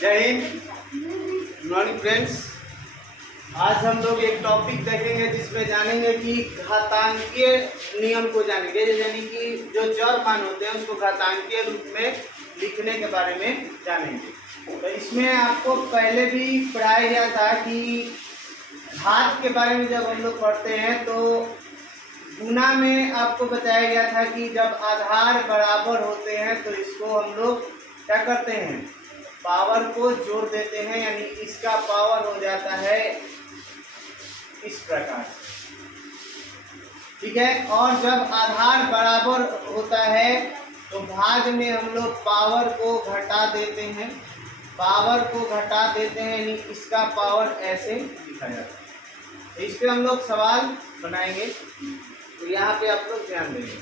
जय Hind. Good morning friends. आज हम लोग एक टॉपिक देखेंगे जिसमें जानेंगे कि घातांकीय नियम को जानेंगे, यानी कि जो चर मान होते हैं उसको घातांकीय रूप में लिखने के बारे में जानेंगे। तो इसमें आपको पहले भी पढ़ाया गया था कि घात के बारे में जब हम लोग पढ़ते हैं तो गुणा में आपको बताया गया था कि जब आधार बराबर होते हैं तो इसको हम लोग क्या करते हैं, पावर को जोड़ देते हैं, यानी इसका पावर हो जाता है इस प्रकार, ठीक है। और जब आधार बराबर होता है तो भाग में हम लोग पावर को घटा देते हैं, पावर को घटा देते हैं, यानी इसका पावर ऐसे लिखा जाता है। तो इस पे हम लोग सवाल बनाएंगे, तो यहाँ पे आप लोग ध्यान देंगे।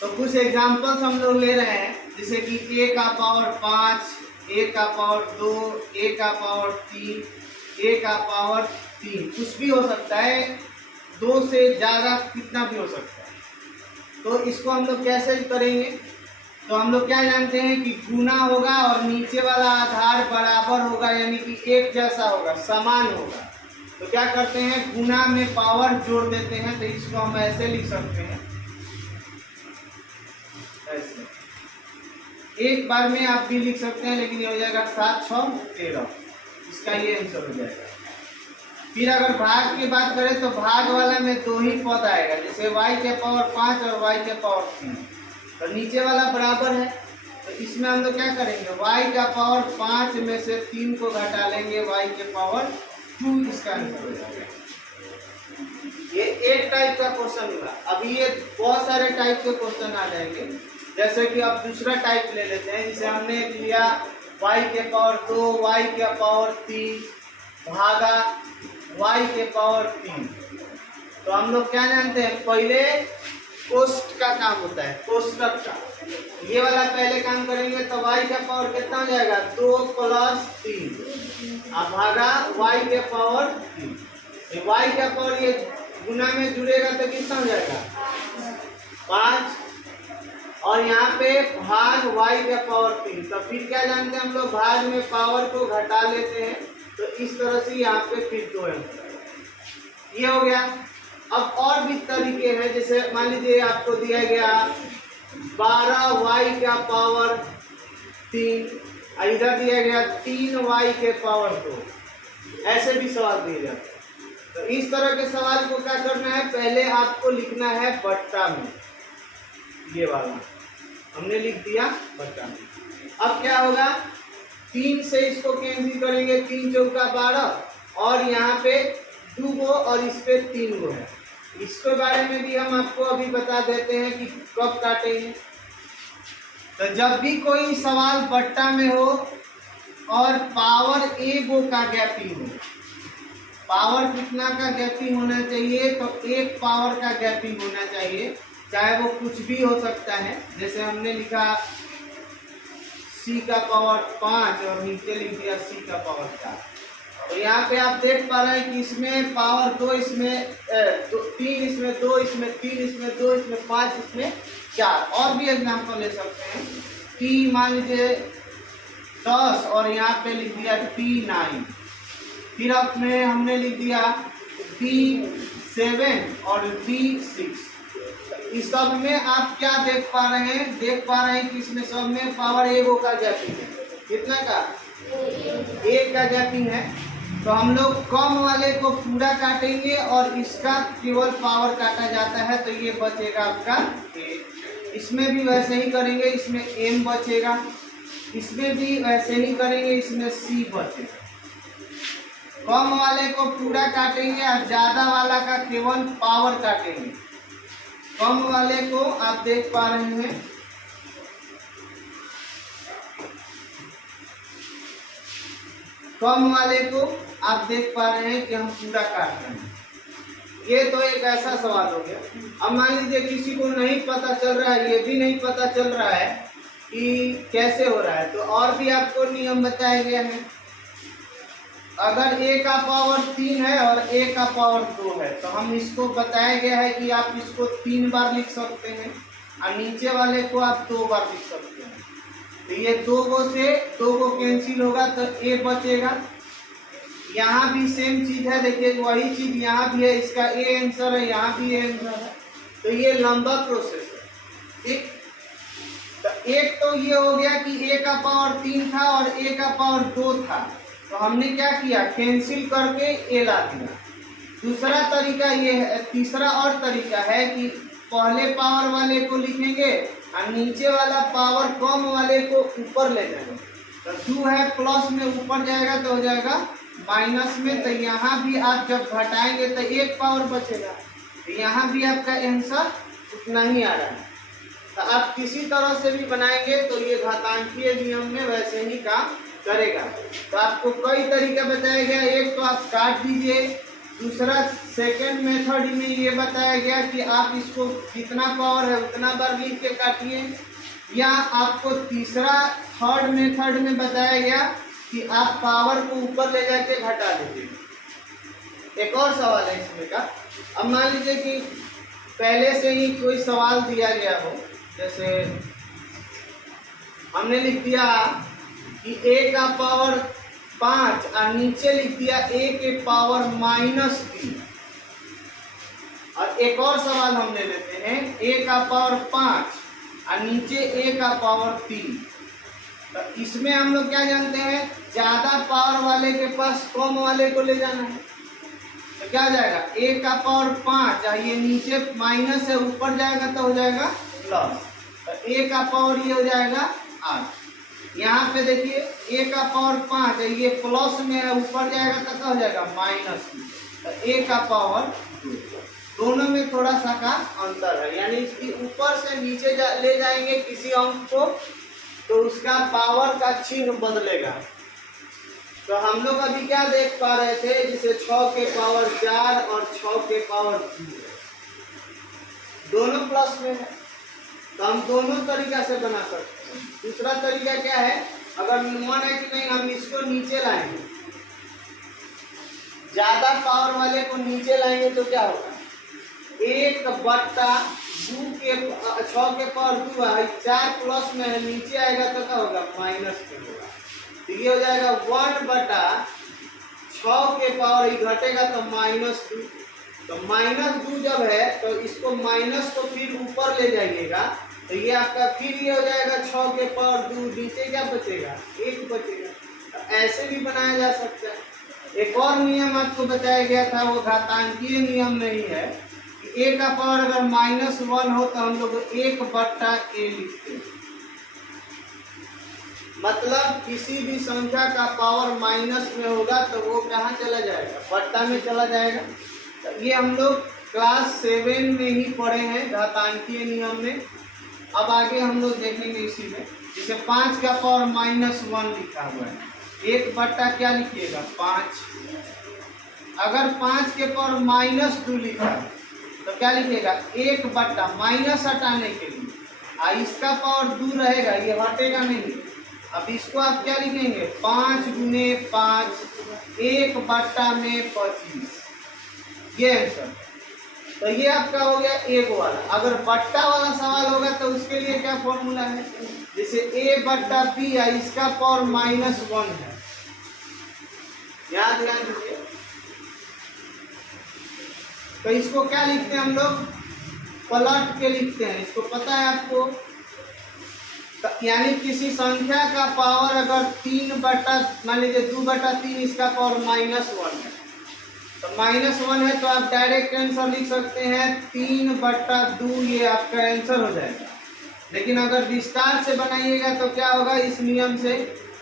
तो कुछ एग्जांपल्स हम लोग ले रहे हैं, जैसे कि a का पावर 5, a का पावर 2, a का पावर 3, a का पावर 3, कुछ भी हो सकता है, 2 से ज़्यादा कितना भी हो सकता है। तो इसको हम लोग कैसे करेंगे, तो हम लोग क्या जानते हैं कि गुना होगा और नीचे वाला आधार बराबर होगा, यानी कि एक जैसा होगा, समान होगा। तो क्या करते हैं, गुना में पावर जोड़ देते हैं। तो इसको हम ऐसे लिख सकते हैं, ऐसे एक बार में आप भी लिख सकते हैं, लेकिन ये हो जाएगा 7 6 13, इसका ये आंसर हो जाएगा। फिर अगर भाग की बात करें तो भाग वाला में 2 ही पद आएगा, जैसे y के पावर 5 और y के पावर 3, तो नीचे वाला बराबर है। तो इसमें हम लोग क्या करेंगे, y का पावर 5 में से 3 को घटा लेंगे, y के पावर 2, इसका आंसर हो जाएगा। ये एक टाइप का क्वेश्चन हुआ। अभी ये बहुत सारे टाइप के क्वेश्चन आ जाएंगे, जैसे कि अब दूसरा टाइप ले लेते हैं, जिसे हमने लिया y के पावर 2, y के पावर 3 भागा y के पावर 3। तो हम लोग क्या जानते हैं, पहले कोष्ट का काम होता है, कोष्टक का। ये वाला पहले काम करेंगे तो y का पावर कितना हो जाएगा, 2 + 3 भागा y के पावर 3। y का पावर ये गुना में जुड़ेगा तो कितना हो जाएगा, 5, और यहाँ पे भाग y का पावर 3। तो फिर क्या जानते हैं हम लोग, भाग में पावर को घटा लेते हैं, तो इस तरह से यहाँ पे फिर 2 है, ये हो गया। अब और भी तरीके हैं, जैसे मान लीजिए आपको दिया गया 12y का पावर 3, इधर दिया गया 3y के पावर 2, ऐसे भी सवाल दिए जाते हैं। तो इस तरह के सवाल को क्या करना है, पहले आपको लिखना है बट्टा में, ये वाला हमने लिख दिया बट्टा में। अब क्या होगा, 3 से इसको कैंसिल करेंगे, 3 चौका 12, और यहाँ पे 2 गो और इस पे 3 गो है। इसके बारे में भी हम आपको अभी बता देते हैं कि कब काटेंगे। तो जब भी कोई सवाल बट्टा में हो और पावर एक गो का गैपिंग हो, पावर कितना का गैपिंग होना चाहिए, तो 1 पावर का गैपिंग होना चाहिए, चाहे वो कुछ भी हो सकता है। जैसे हमने लिखा c का पावर 5 और नीचे लिख दिया c का पावर 4। तो यहाँ पे आप देख पा रहे हैं कि इसमें पावर 2, इसमें 3, इसमें 2, इसमें 3, इसमें 2, इसमें 5, इसमें 4। और भी एग्जाम्पल ले सकते हैं कि मान लीजिए 10 और यहाँ पे लिख दिया P9, फिर अपने हमने लिख दिया P7 और P6। इस सब में आप क्या देख पा रहे हैं, देख पा रहे हैं कि इसमें सब में पावर 1 का गैपिंग है। कितना का, 1 का गैपिंग है। तो हम लोग कम वाले को पूरा काटेंगे और इसका केवल पावर काटा जाता है, तो ये बचेगा आपका 1। इसमें भी वैसे ही करेंगे, इसमें m बचेगा, इसमें भी वैसे ही करेंगे, इसमें c बचेगा। कम वाले को पूरा काटेंगे और ज़्यादा वाला का केवल पावर काटेंगे। कम वाले को आप देख पा रहे हैं, कम वाले को आप देख पा रहे हैं कि हम पूरा काट रहे हैं। ये तो एक ऐसा सवाल हो गया। अब मान लीजिए किसी को नहीं पता चल रहा है, ये भी नहीं पता चल रहा है कि कैसे हो रहा है, तो और भी आपको नियम बताए गए हैं। अगर a का पावर 3 है और a का पावर 2 है, तो हम इसको बताया गया है कि आप इसको 3 बार लिख सकते हैं और नीचे वाले को आप 2 बार लिख सकते हैं। तो ये 2 गो से 2 गो कैंसिल होगा तो ए बचेगा। यहाँ भी सेम चीज है, देखिए वही चीज यहाँ भी है, इसका ए आंसर है, यहाँ भी ए आंसर है। तो ये लंबा प्रोसेस है, ठीक। तो एक तो ये हो गया कि ए का पावर 3 था और ए का पावर 2 था, तो हमने क्या किया, कैंसिल करके ए ला दिया। दूसरा तरीका ये है, तीसरा और तरीका है कि पहले पावर वाले को लिखेंगे और नीचे वाला पावर कम वाले को ऊपर ले जाएंगे। तो 2 है प्लस में ऊपर जाएगा तो हो जाएगा माइनस में। तो यहाँ भी आप जब घटाएंगे तो 1 पावर बचेगा, तो यहाँ भी आपका आंसर उतना ही आ रहा है। तो आप किसी तरह से भी बनाएंगे तो ये घातांकीय नियम में वैसे ही काम करेगा। तो आपको कई तरीका बताया गया, एक तो आप काट दीजिए, दूसरा सेकंड मेथड में ये बताया गया कि आप इसको जितना पावर है उतना बार लिख के काटिए, या आपको तीसरा थर्ड मेथड में बताया गया कि आप पावर को ऊपर ले जाके घटा दीजिए। एक और सवाल है इसमें का, अब मान लीजिए कि पहले से ही कोई सवाल दिया गया हो, जैसे हमने लिख दिया कि a का पावर 5 और नीचे लिख दिया a के पावर -3। और एक और सवाल हमने लेते हैं, a का पावर 5 और नीचे a का पावर 3। तो इसमें हम लोग क्या जानते हैं, ज्यादा पावर वाले के पास कम वाले को ले जाना है। तो क्या जाएगा, a का पावर 5 और ये नीचे माइनस है, ऊपर जाएगा तो हो जाएगा प्लस। तो a का पावर ये हो जाएगा 8। यहाँ पे देखिए a का पावर 5 है, ये प्लस में है, ऊपर जाएगा तो क्या हो जाएगा माइनस। तो a का पावर 2। दोनों में थोड़ा सा का अंतर है, यानी इसकी ऊपर से नीचे ले जाएंगे किसी अंक को तो उसका पावर का चिन्ह बदलेगा। तो हम लोग अभी क्या देख पा रहे थे, जैसे 6 के पावर 4 और 6 के पावर 2 दोनों प्लस में है, तो हम दोनों तरीका से बना सकते हैं। दूसरा तरीका क्या है, अगर मन है कि नहीं हम इसको नीचे लाएंगे, ज्यादा पावर वाले को नीचे लाएंगे तो क्या होगा, 1/2 के 6 के पावर 2 है, 4 प्लस में है, नीचे आएगा तो क्या होगा माइनस के होगा। तो ये हो जाएगा 1/6 के पावर, ये घटेगा तो -2। तो -2 जब है तो इसको माइनस को फिर ऊपर ले जाइएगा, तो ये आपका फिर ये हो जाएगा 6 के पावर 2, नीचे क्या बचेगा 1 बचेगा। तो ऐसे भी बनाया जा सकता है। एक और नियम आपको बताया गया था, वो घातांकीय नियम नहीं है कि a का पावर अगर -1 हो तो हम लोग 1/a लिखते हैं। मतलब किसी भी संख्या का पावर माइनस में होगा तो वो कहाँ चला जाएगा, बट्टा में चला जाएगा। तो ये हम लोग क्लास 7 में ही पढ़े हैं घातांकीय नियम में। अब आगे हम लोग देखेंगे इसी में, जैसे 5 का पावर -1 लिखा हुआ है, 1/, क्या लिखिएगा 5। अगर 5 के पावर -2 लिखा है तो क्या लिखिएगा 1/, माइनस हटाने के लिए, और इसका पावर 2 रहेगा, ये हटेगा नहीं। अब इसको आप क्या लिखेंगे 5 × 5, 1/, में 25, ये आंसर। तो ये आपका हो गया एक वाला। अगर बट्टा वाला सवाल होगा तो उसके लिए क्या फॉर्मूला है, जैसे a/b है, इसका पावर -1 है, याद ध्यान दीजिए। तो इसको क्या लिखते हैं हम लोग, पलट के लिखते हैं, इसको पता है आपको। तो यानी किसी संख्या का पावर अगर 3/, मान लीजिए 2/3, इसका पावर -1 है, तो -1 है तो आप डायरेक्ट आंसर लिख सकते हैं 3/2, ये आपका आंसर हो जाएगा। लेकिन अगर विस्तार से बनाइएगा तो क्या होगा इस नियम से,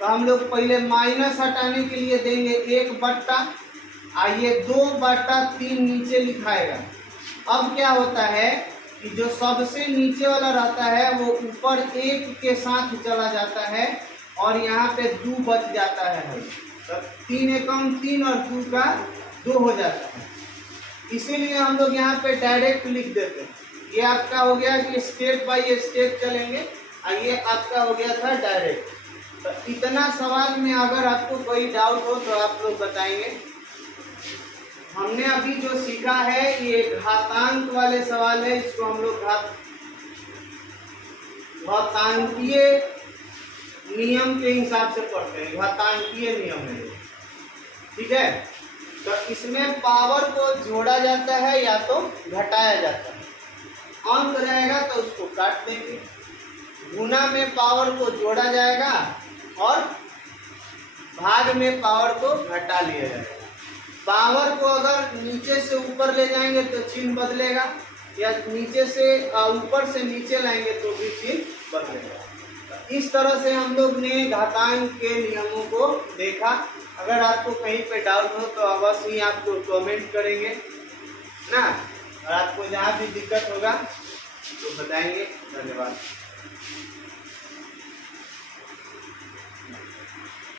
तो हम लोग पहले माइनस हटाने के लिए देंगे 1/, और ये 2/3 नीचे लिखाएगा। अब क्या होता है कि जो सबसे नीचे वाला रहता है वो ऊपर 1 के साथ चला जाता है और यहाँ पे 2 बच जाता है, तो 3 एकम 3 और 2 का 2 हो जाता है। इसीलिए हम लोग यहाँ पे डायरेक्ट लिख देते हैं। ये आपका हो गया कि स्टेप बाय स्टेप चलेंगे, और ये आपका हो गया था डायरेक्ट। तो इतना सवाल में अगर आपको कोई डाउट हो तो आप लोग बताएंगे। हमने अभी जो सीखा है ये घातांक वाले सवाल है, इसको हम लोग घातांकीय नियम के हिसाब से पढ़ते हैं, घातांकीय नियम है ये, ठीक है। तो इसमें पावर को जोड़ा जाता है या तो घटाया जाता है। अंक रहेगा तो उसको काट देंगे, गुना में पावर को जोड़ा जाएगा और भाग में पावर को घटा लिया जाएगा। पावर को अगर नीचे से ऊपर ले जाएंगे तो चिन्ह बदलेगा, या नीचे से ऊपर से नीचे लाएंगे तो भी चिन्ह बदलेगा। इस तरह से हम लोग ने घातांक के नियमों को देखा। अगर आपको कहीं पे डाउट हो तो अवश्य ही आपको कमेंट करेंगे ना, और आपको जहाँ भी दिक्कत होगा तो बताएंगे। धन्यवाद।